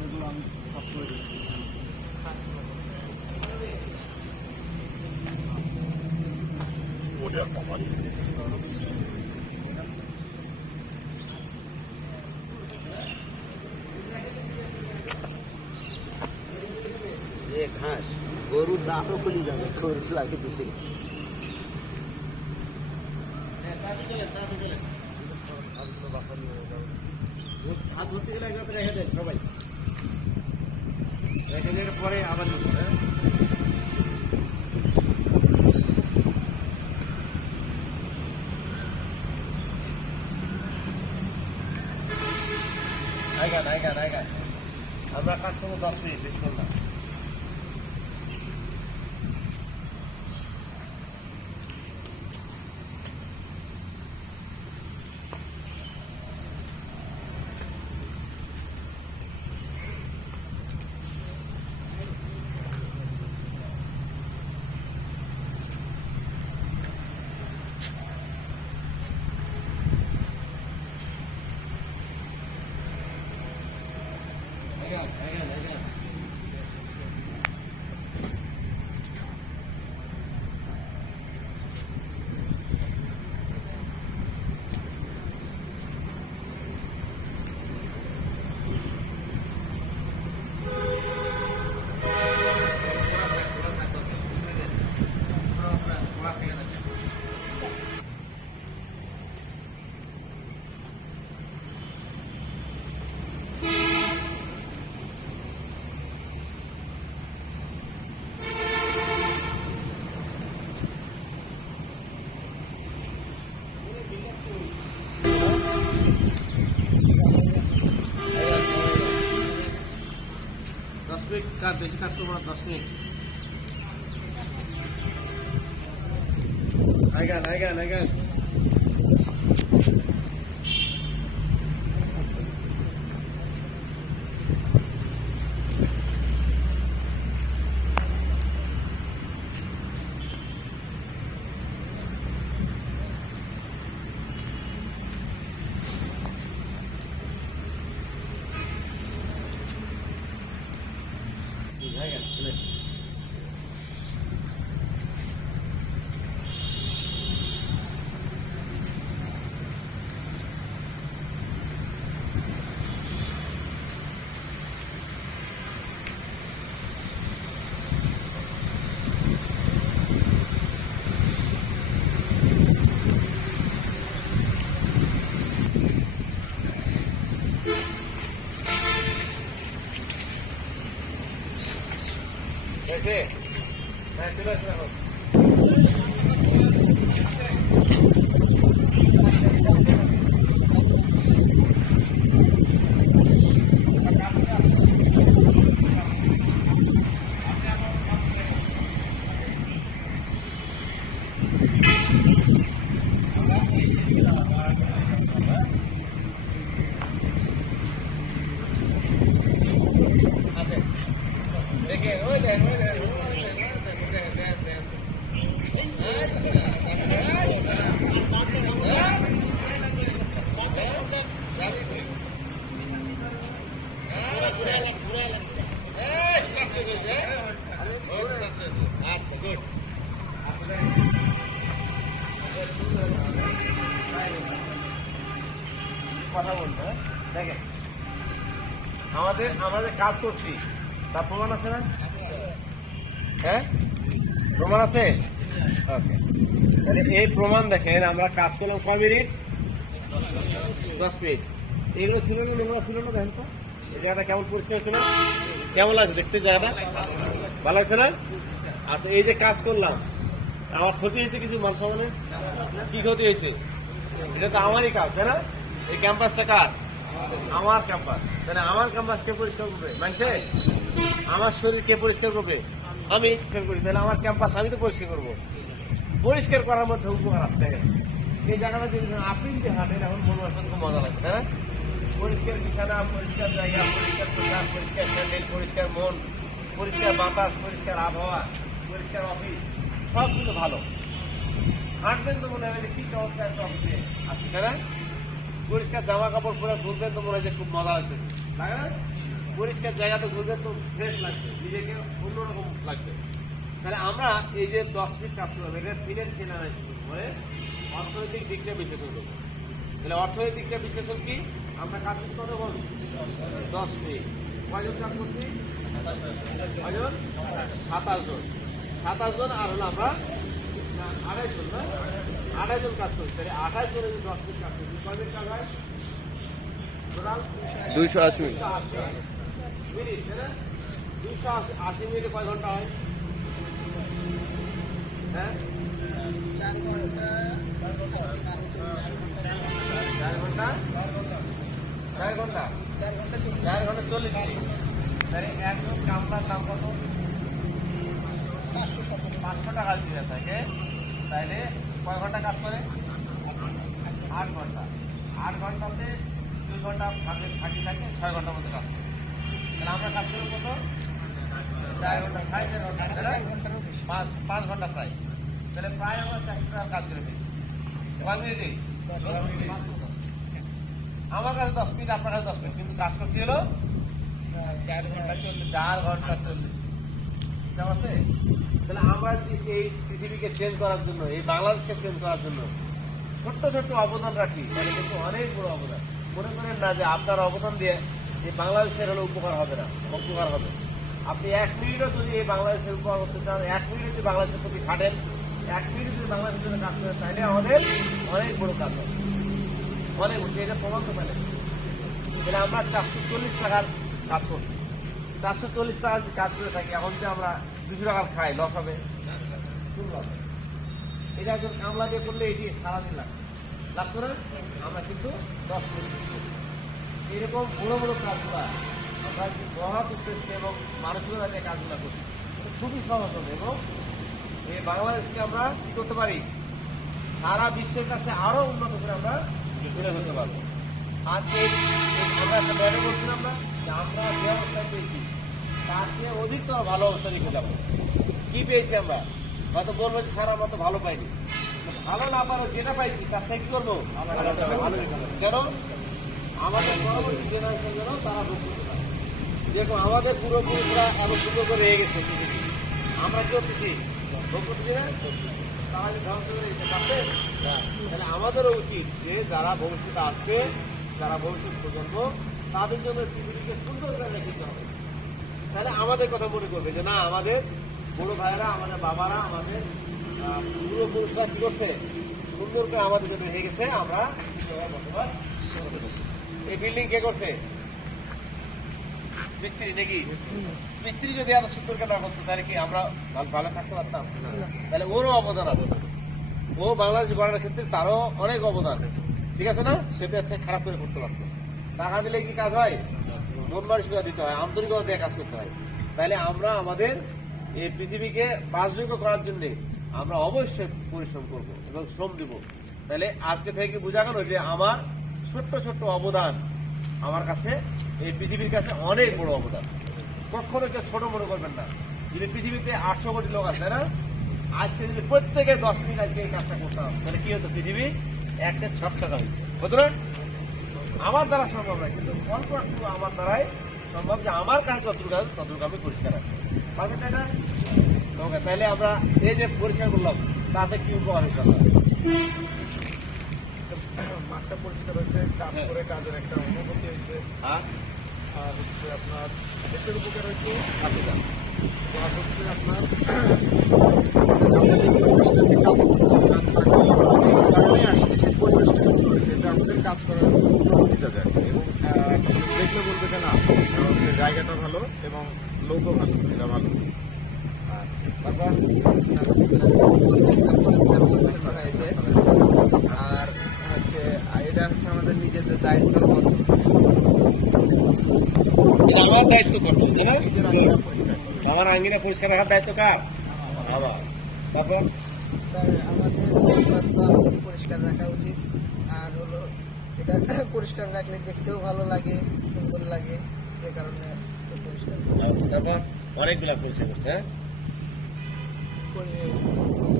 এগুলো আমি সব করে দিচ্ছি যে ঘাস গরুর দাঁতও খুলে যাবে গরু লাগে বেশি হাত ধরতে গেলে একসাথে রেখে দেয় সবাই রেখে দেওয়ার পরে আবার নিতে হবে, হ্যাঁ? আইগান আইগান আইগান আমরা কাজ করব দশ মিনিট বেশি করলাম Again, again. আইগান দশ মিনিট কাজ বেশি কাজ করব না দশ মিনিট। আইগান আইগান আইগান আইগান চলে হয়েছে। হ্যাঁ চলে আসবে এখন। কাজ করছি। তার প্রমাণ আছে না? হ্যাঁ? প্রমাণ আছে? ওকে। তাহলে এই প্রমাণ দেখেন, আমরা কাজ করলাম কয় মিনিট? দশ মিনিট। এগুলো ছিল না নোংরা ছিল না, দেখেন তো। এই জায়গাটা কেমন পরিষ্কার ছিল কেমন লাগছে দেখতে জায়গাটা? ভালো লাগছে না? আচ্ছা এই যে কাজ করলাম, আমার ক্ষতি হয়েছে কিছু মানুষ মানে কি ক্ষতি হয়েছে? এটা তো আমারই কাজ, তাই না? এই ক্যাম্পাসটা কার? আমার ক্যাম্পাস তাহলে আমার ক্যাম্পাস কে পরিষ্কার করবে? মানছে? আমার শরীর কে পরিষ্কার করবে? আমি পরিষ্কার করি। তাহলে আমার ক্যাম্পাস আমি তো পরিষ্কার করব। পরিষ্কার করার মধ্যে উপকার দেখেন। এই জায়গাটা যদি আপনি যদি হাঁটেন, এখন মনে আসলে খুব মজা তাই না পরিষ্কার বিছানা, পরিষ্কার জায়গা, পরিষ্কার পোশাক, পরিষ্কার স্যান্ডেল, পরিষ্কার মন, পরিষ্কার বাতাস, পরিষ্কার আবহাওয়া, পরিষ্কার অফিস সব কিন্তু ভালো। হাঁটবেন তো মনে হবে কি চমৎকার একটা অফিসে আসছি তাই না? পরিষ্কার জামা কাপড় পরে ঘুরবেন তো মনে হয় খুব মজা হচ্ছে পরিষ্কার জায়গাতে ঘুরবেন তো ফ্রেশ লাগবে নিজেকে অন্যরকম লাগবে। তাহলে আমরা এই যে দশ ফিট কাজ করব এটা ফিনান্সিয়াল অ্যানালাইসিস করে অর্থনৈতিক দিকটা বিশ্লেষণ করব। তাহলে অর্থনৈতিক দিকটা বিশ্লেষণ কি? আমরা কাজ করতে বল দশ মিনিট কয়জন কাজ করছি? কয়জন? সাতাশ জন। সাতাশ জন আর হলো আমরা না, আড়াই জন না? আড়াই জন কাজ করছি তাহলে আঠাশ জনের যদি দশ মিনিট কাজ করছি কয় মিনিট কাজ হয়? দুইশো আশি মিনিট। দুশো আশি মিনিট। তাই দুশো আশি আশি মিনিটে কয় ঘণ্টা হয়? হ্যাঁ? চার ঘণ্টা চার ঘণ্টা? চার ঘণ্টা? চার ঘণ্টা চল্লিশ চার ঘণ্টা চল্লিশ মিনিট। তাহলে একজন কামলার নাম কত? পাঁচশো টাকা দিতে থাকে তাইলে কয় ঘণ্টা কাজ করে? আট ঘণ্টা। আট ঘন্টাতে দুই ঘণ্টা ফাঁকে ফাঁকি থাকে ছয় ঘণ্টার মধ্যে কাজ করে। তাহলে আমরা কাজ করব কত? চার ঘণ্টা সাড়ে চার ঘণ্টা পাঁচ পাঁচ ঘণ্টা প্রায়। তাহলে প্রায় আমরা চারশো টাকা কাজ করে কয় মিনিটে। আমার কাছে দশ মিনিট আপনার কাছে দশ মিনিট। কিন্তু কাজ করছি হলো? চার ঘণ্টা চল্লিশ। চার ঘণ্টা চল্লিশ। হিসাব আছে? তাহলে আমরা এই পৃথিবীকে চেঞ্জ করার জন্য, এই বাংলাদেশকে চেঞ্জ করার জন্য ছোট্ট ছোট্ট অবদান রাখি। তাহলে কিন্তু অনেক বড় অবদান। মনে করেন না যে আপনার অবদান দিয়ে এই বাংলাদেশের হলে উপকার হবে না উপকার হবে। আপনি এক মিনিটও যদি এই বাংলাদেশের উপকার করতে চান, এক মিনিট যদি বাংলাদেশের প্রতি খাটেন, এক মিনিট যদি বাংলাদেশের জন্য কাজ করেন, তাহলে আমাদের অনেক বড় কাজ হবে। অনেক। এটা প্রমাণ তো তাহলে আমরা চারশো চল্লিশ টাকার কাজ করছি। চারশো চল্লিশ টাকা কাজ করে থাকি, এখন যে আমরা দুশো টাকার খাই, লস হবে। এটা একজন কামলা দিয়ে করলে এটি সারাদিন লাগবে লাগতো না আমরা কিন্তু দশ মিনিট করি। এরকম বড় বড় কাজগুলা, আমরা মহৎ উদ্দেশ্যে এবং মানুষের যে কাজগুলো করি খুবই সহজ হবে এবং এই বাংলাদেশকে আমরা কি করতে পারি? সারা বিশ্বের কাছে আরও উন্নত করে আমরা তুলে ধরতে পারব। এই আমরা একটা বলছিলাম না? যে আমরা যে অবস্থায় পেয়েছি, তার চেয়ে অধিকতর ভালো অবস্থা রেখে যাব। কি পেয়েছি আমরা? হয়তো বলব যে স্যার আমরা তো ভালো পাইনি। ভালো না পারো, যেটা পাইছি, তার থেকে কি করব। কেন? আমাদের পরবর্তী জেনারেশন যেন তারা ভোগ করতে পারে। দেখো, আমাদের পূর্বপুরুষরা এত সুন্দর করে রয়ে গেছে। আমরা কি করতেছি? ভোগ করতেছি না তারা যে ধ্বংস করে দিতে পারবে? তাহলে আমাদেরও উচিত যে যারা ভবিষ্যতে আসবে, যারা ভবিষ্যৎ প্রজন্ম তাদের জন্য পৃথিবীকে সুন্দর করে রেখে দিতে হবে। তাহলে আমাদের কথা মনে করবে যে না আমাদের বড় ভাইয়েরা আমাদের বাবারা আমাদের পূর্বপুরুষরা কি করছে? সুন্দর করে আমাদের জন্য রেখে গেছে আমরা। এই বিল্ডিং কে করছে? মিস্ত্রি নাকি? মিস্ত্রি যদি এত সুন্দর করে না করতো তাহলে কি আমরা ভালো- ভালো থাকতে পারতাম? তাহলে ওরও অবদান আছে। ও বাংলাদেশ গড়ার ক্ষেত্রে তারও অনেক অবদান। ঠিক আছে না? সে তো এর খারাপ করে করতে পারতো। টাকা দিলে কি কাজ হয়? মন মানসিকতা দিতে হয়, আন্তরিকতা দিয়ে কাজ করতে হয়। তাহলে আমরা আমাদের এই পৃথিবীকে বাসযোগ্য করার জন্য আমরা অবশ্যই পরিশ্রম করব এবং শ্রম দিব। তাহলে আজকে থেকে বোঝা গেল যে আমার ছোট্ট ছোট্ট অবদান আমার কাছে, এই পৃথিবীর কাছে অনেক বড় অবদান। কখনো কেউ ছোট মনে করবেন না। যদি পৃথিবীতে আটশো কোটি লোক আছে না? আজকে যদি প্রত্যেকে দশ মিনিট আজকে এই কাজটা করতাম, তাহলে কি হতো? পৃথিবী একটা হইতো। হতো না আমার দ্বারা সম্ভব নয় কিন্তু একটু আমার দ্বারাই সম্ভব যে আমার কাছে যতটুকু আছে ততটুকু আমি পরিষ্কার রাখি পারবেন না? ওকে তাহলে আমরা এই যে পরিষ্কার করলাম তাতে কি উপকার হয়েছে? মাঠটা পরিষ্কার হয়েছে কাজ হ্যাঁ। করে কাজের একটা অনুভূতি হয়েছে হ্যাঁ আর হচ্ছে আপনার দেশের উপকার হয়েছে যান। প্লাস হচ্ছে আপনার কাজ করছি হয়েছে এটা আমাদের কাজ করার অনুভূতিটা যায় এবং দেখলে বলবে যে না হচ্ছে জায়গাটা ভালো এবং লোকও ভালো এটা ভালো। তারপর আর হচ্ছে এটা হচ্ছে আমাদের নিজেদের দায়িত্ব এটা আমার দায়িত্ব পরিষ্কার আমার আঙ্গিনা পরিষ্কার রাখার দায়িত্ব কার? বাবা। তারপর? স্যার আমাদের স্বাস্থ্য আমাদের পরিষ্কার রাখা উচিত। আর হলো এটা পরিষ্কার রাখলে দেখতেও ভালো লাগে সুন্দর লাগে যে কারণে পরিষ্কার তারপর অনেকগুলা পরিষ্কার করছে হ্যাঁ?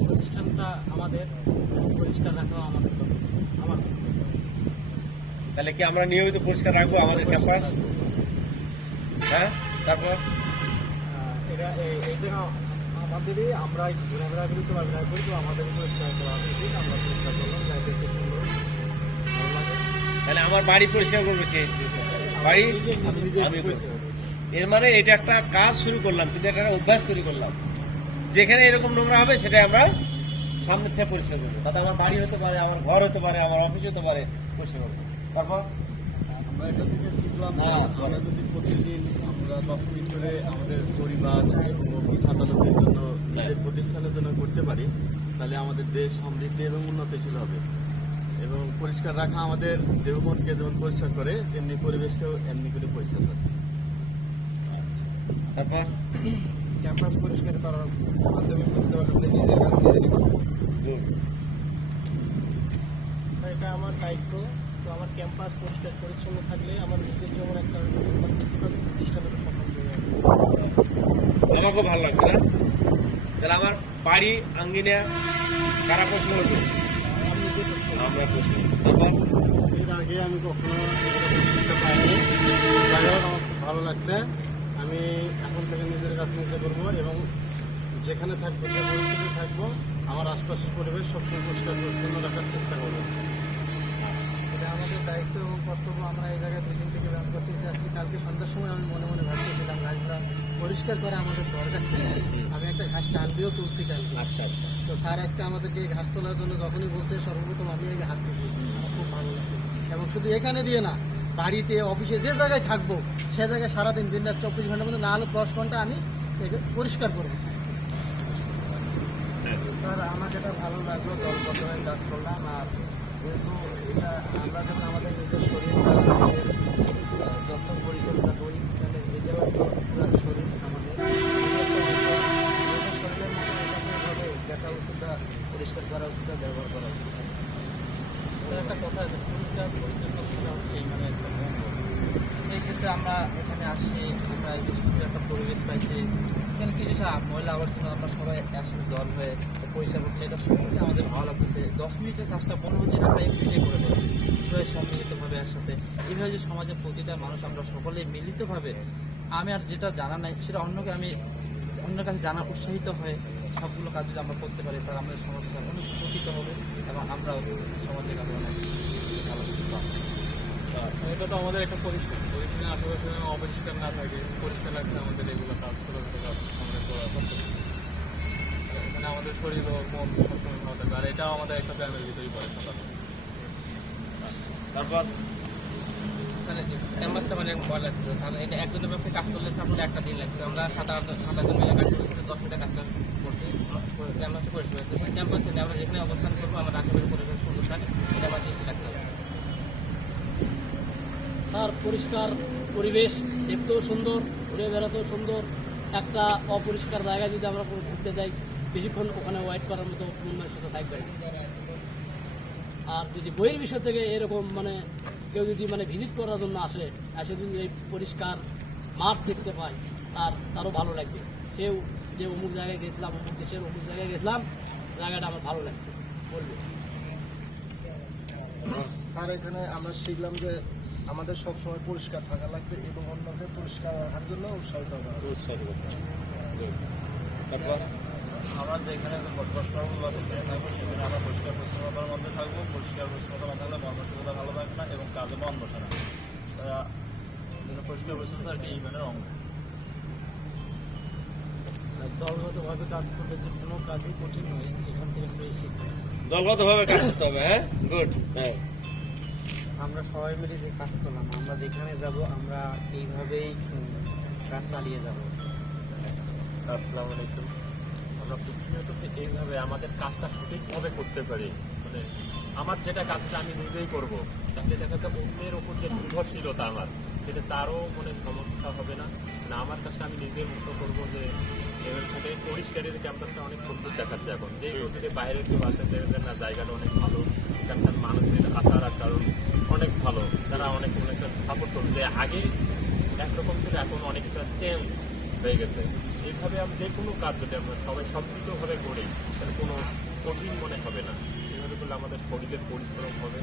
প্রতিষ্ঠানটা আমাদের পরিষ্কার রাখা আমাদের আমার তাহলে কি আমরা নিয়মিত পরিষ্কার রাখব আমাদের ক্যাম্পাস হ্যাঁ? তারপর? এটা এই- এই জন্য আমাদেরই আমরা ঘোরাফেরা করি চলাফেরা করি তো আমাদের পরিষ্কার করা উচিত আমরা পরিষ্কার করলাম দেখতে সুন্দর। তাহলে আমার বাড়ি পরিষ্কার করবে কে? বাড়ি? আমি। এর মানে এটা একটা কাজ শুরু করলাম কিন্তু একটা অভ্যাস তৈরি করলাম। যেখানে এরকম নোংরা হবে সেটা আমরা সামনে থেকে পরিষ্কার করব। তাতে আমার বাড়ি হতে পারে আমার ঘর হতে পারে আমার অফিস হতে পারে পরিষ্কার করব। তারপর? আমরা এটা থেকে শিখলাম হ্যাঁ। আমরা যদি প্রতিদিন আমরা দশ করে আমাদের পরিবার এবং অফিস জন্য নিজের প্রতিষ্ঠানের জন্য করতে পারি তাহলে আমাদের দেশ সমৃদ্ধি এবং উন্নতিশীল হবে। এবং পরিষ্কার রাখা আমাদের দেহ মনকে যেমন পরিষ্কার করে তেমনি পরিবেশকেও এমনি করে পরিষ্কার করে তারপর? ক্যাম্পাস পরিষ্কার করার মাধ্যমে বুঝতে পারলাম যে নিজের। এটা আমার দায়িত্ব। তো আমার ক্যাম্পাস পরিষ্কার পরিচ্ছন্ন থাকলে আমার নিজের যেমন একটা প্রতিষ্ঠানের সফল হয়ে যাবে। আমাকেও ভালো লাগবে না? তাহলে আমার বাড়ি আঙ্গিনা কারা প্রশ্ন করবে আমি আমরা প্রশ্ন তারপর? এর আগে আমি কখনো পাইনি। আমার খুব ভালো লাগছে। আমি এখন থেকে নিজের কাজ নিজে করব এবং যেখানে থাকব যে পরিস্থিতি থাকব আমার আশপাশের পরিবেশ সবসময় পরিষ্কার পরিচ্ছন্ন রাখার চেষ্টা করব। আমাদের দায়িত্ব এবং কর্তব্য আমরা এই জায়গায় দুদিন থেকে ব্যায়াম করতেছি। আজকে কালকে সন্ধ্যার সময় আমি মনে মনে ভাবতেছিলাম ঘাসগুলো পরিষ্কার করা আমাদের দরকার ছিল। আমি একটা ঘাস টান দিয়েও তুলছি কালকে। আচ্ছা আচ্ছা। তো স্যার আজকে আমাদেরকে এই ঘাস তোলার জন্য যখনই বলছে সর্বপ্রথম আমি আগে হাত দিয়েছি। আমার খুব ভালো লাগছে। এবং শুধু এখানে দিয়ে না বাড়িতে অফিসে যে জায়গায় থাকব সে জায়গায় সারাদিন দিন রাত চব্বিশ ঘণ্টার মধ্যে না হলে দশ ঘণ্টা আমি একে পরিষ্কার করব। স্যার আমার যেটা ভালো লাগল দলবদ্ধ হয়ে কাজ করলাম আর যেহেতু এটা আমরা যখন আমাদের নিজের শরীর যত্ন পরিচর্যা করি, তাহলে এটাও পুরো শরীর আমাদের শরীরের এভাবে দেখা উচিত পরিষ্কার করা বা ব্যবহার করা উচিত। একটা কথা আছে, পরিষ্কার পরিচ্ছন্ন হচ্ছে মানে একটা সেই ক্ষেত্রে আমরা এখানে আসছি, আমরা এই সুন্দর একটা পরিবেশ পাইছি। কিছু সব মহিলা আবর্জনা, আমরা সবাই একসাথে দল হয়ে পরিষ্কার করছি, এটা শুনতে আমাদের ভালো লাগতেছে। দশ মিনিটের কাজটা মনে হচ্ছে না আমরা এক করে ফেলছি সবাই সম্মিলিতভাবে একসাথে। এইভাবে যে সমাজের প্রতিটা মানুষ আমরা সকলে মিলিতভাবে, আমি আর যেটা জানা নাই, সেটা অন্যকে আমি অন্যের কাছে জানা উৎসাহিত হয়ে সবগুলো কাজ যদি আমরা করতে পারি, তাহলে আমাদের সমাজের সাথে অনেক উপকৃত হবে এবং আমরাও সমাজের কাছে অনেক ভালো কিছু পাবো। এটা তো আমাদের একটা পরিষ্কার পরিষ্কার আশেপাশে অপরিষ্কার না থাকে পরিষ্কার রাখতে আমাদের এগুলো কাজ ছোটো ছোটো কাজ আমরা করা এখানে আমাদের শরীর ও মন সবসময় ভালো থাকবে আর এটাও আমাদের একটা ব্যায়ামের ভিতরেই পড়ে সকালে তারপর? ক্যাম্পাসটা মানে ভালো ছিল এটা একজনের পক্ষে কাজ করলে আমাদের একটা দিন লাগছে। আমরা সাত আট সাত আটজন মিলে কাজ করতে দশ মিনিটে কাজটা করছি। ক্যাম্পাসটা পরিষ্কার আছে ক্যাম্পাসে আমরা যেখানে অবস্থান করব আমরা আশেপাশে পরিবেশ সুন্দর থাকে এটা আমার দৃষ্টি রাখতে হবে। স্যার পরিষ্কার পরিবেশ, দেখতেও সুন্দর, ঘুরে বেড়াতেও সুন্দর। একটা অপরিষ্কার জায়গায় যদি আমরা ঘুরতে যাই, বেশিক্ষণ ওখানে ওয়েট করার মতো মন থাকবে আর যদি বইয়ের বিষয় থেকে এরকম মানে কেউ যদি মানে ভিজিট করার জন্য আসে আসে যদি এই পরিষ্কার মাঠ দেখতে পায়, তার, তারও ভালো লাগবে। সেও যে অমুক জায়গায় গেছিলাম, অমুক দেশের অমুক জায়গায় গেছিলাম, জায়গাটা আমার ভালো লাগছে, বলবে। স্যার, এখানে আমরা শিখলাম যে আমাদের সব সময় পরিষ্কার থাকা লাগবে এবং অন্যকে পরিষ্কার রাখার জন্য উৎসাহিত করা উৎসাহিত করতে. তারপর? আমরা যেখানে বসবাস করব বা যেখানে থাকব সেখানে আমরা পরিষ্কার পরিচ্ছন্নতার মধ্যে থাকব। পরিষ্কার পরিচ্ছন্নতা না থাকলে মানসিকতা ভালো থাকবে না এবং কাজে মন বসে না। পরিষ্কার পরিচ্ছন্নতা একটা ইভেন্টের অঙ্গ। দলগতভাবে কাজ করলে যে কোনো কাজই কঠিন নয় এখান থেকে আমরা এই শিখব দলগতভাবে কাজ করতে হবে হ্যাঁ? গুড হ্যাঁ। আমরা সবাই মিলে যে কাজ করলাম, আমরা যেখানে যাব, আমরা এইভাবেই কাজ চালিয়ে যাব। আসসালামু আলাইকুম। আমরা প্রতিনিয়ত এইভাবে আমাদের কাজটা সঠিকভাবে করতে পারি। মানে আমার যেটা কাজটা আমি নিজেই করব তাহলে দেখা যাচ্ছে অন্যের ওপর যে নির্ভরশীলতা আমার, সেটা তারও মানে সমস্যা হবে না। না আমার কাছে আমি নিজের মতো করব যে সাথে পরিষ্কারের ক্যাম্পাসটা অনেক সুন্দর দেখাচ্ছে এখন। যে বাইরে কেউ আসেন দেখবেন না, জায়গাটা অনেক ভালো। এখানকার মানুষের আচার আচরণ অনেক ভালো। তারা অনেক অনেকটা সাপোর্ট করছে। আগে একরকম ছিল, এখন অনেকটা চেঞ্জ হয়ে গেছে। এইভাবে আমি যে কোনো কাজ যদি আমরা সবাই সম্মিলিতভাবে করি, তাহলে কোনো কঠিন মনে হবে না। এইভাবে করলে আমাদের শরীরের পরিশ্রম হবে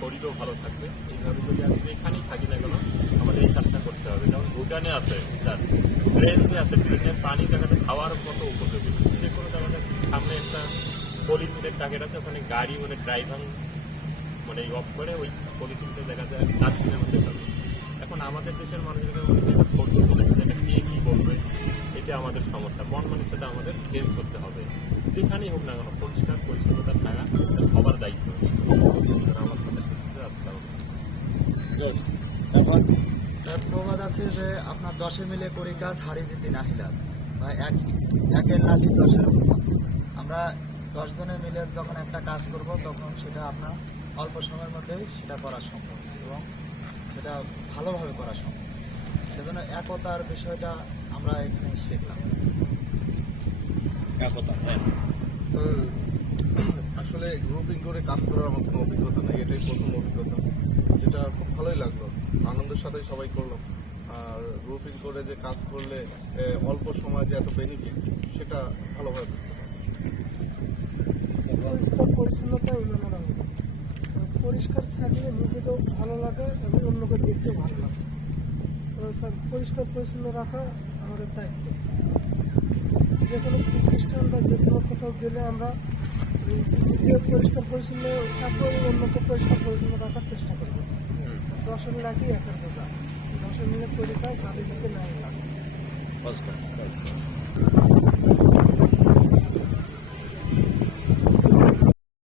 শরীরও ভালো থাকবে। এইভাবে যদি আমি যেখানেই থাকি না কেন, আমাদের এই কাজটা করতে হবে। যেমন ভুটানে আছে তার ট্রেন যে আছে ট্রেনের পানি দেখাতে খাওয়ার মতো উপযোগী। যে কোনো জায়গায় সামনে একটা পলিথিনের প্যাকেট আছে, ওখানে গাড়ি মানে ড্রাইভার মানে অফ করে ওই পলিথিনটা দেখা যায় ডাস্টবিনের মধ্যে। এখন আমাদের দেশের মানুষের এটা নিয়ে কি বলবে এটা আমাদের সমস্যা। মন মানুষটা আমাদের চেঞ্জ করতে হবে। যেখানেই হোক না কেন, পরিষ্কার, পরিচ্ছন্নতা থাকা সবার দায়িত্ব। আমার কথা প্রবাদ আছে যে আপনার দশে মিলে করি কাজ হারি জিতি নাহিলাস বা এক একের লাঠি, দশের আমরা দশ জনের মিলে যখন একটা কাজ করব তখন সেটা আপনার অল্প সময়ের মধ্যেই সেটা করা সম্ভব এবং সেটা ভালোভাবে করা সম্ভব। সেজন্য একতার বিষয়টা আমরা এখানে শিখলাম। একতা হ্যাঁ। আসলে গ্রুপিং করে কাজ করার আমার কোনো অভিজ্ঞতা নেই এটাই প্রথম অভিজ্ঞতা। যেটা খুব ভালোই লাগল। আনন্দের সাথে সবাই করল। আর গ্রুপিং করে যে কাজ করলে অল্প সময় যে এত বেনিফিট সেটা ভালোভাবে বুঝতে পারলাম পরিষ্কার পরিচ্ছন্নতা উন্নয়ন হবে। পরিষ্কার থাকলে নিজেকেও ভালো লাগে এবং অন্যকে দেখতেও ভালো লাগে। সব পরিষ্কার পরিচ্ছন্ন রাখা আমাদের দায়িত্ব। যে কোনো প্রতিষ্ঠান বা যে কোনো কোথাও গেলে আমরা উম, নিজে পরিষ্কার পরিচ্ছন্ন থাকব অন্যকে পরিষ্কার পরিচ্ছন্ন রাখার চেষ্টা করব। দশের লাঠি একের বোঝা দশের মিলে কাজ হাতে দিতে নাই লাগে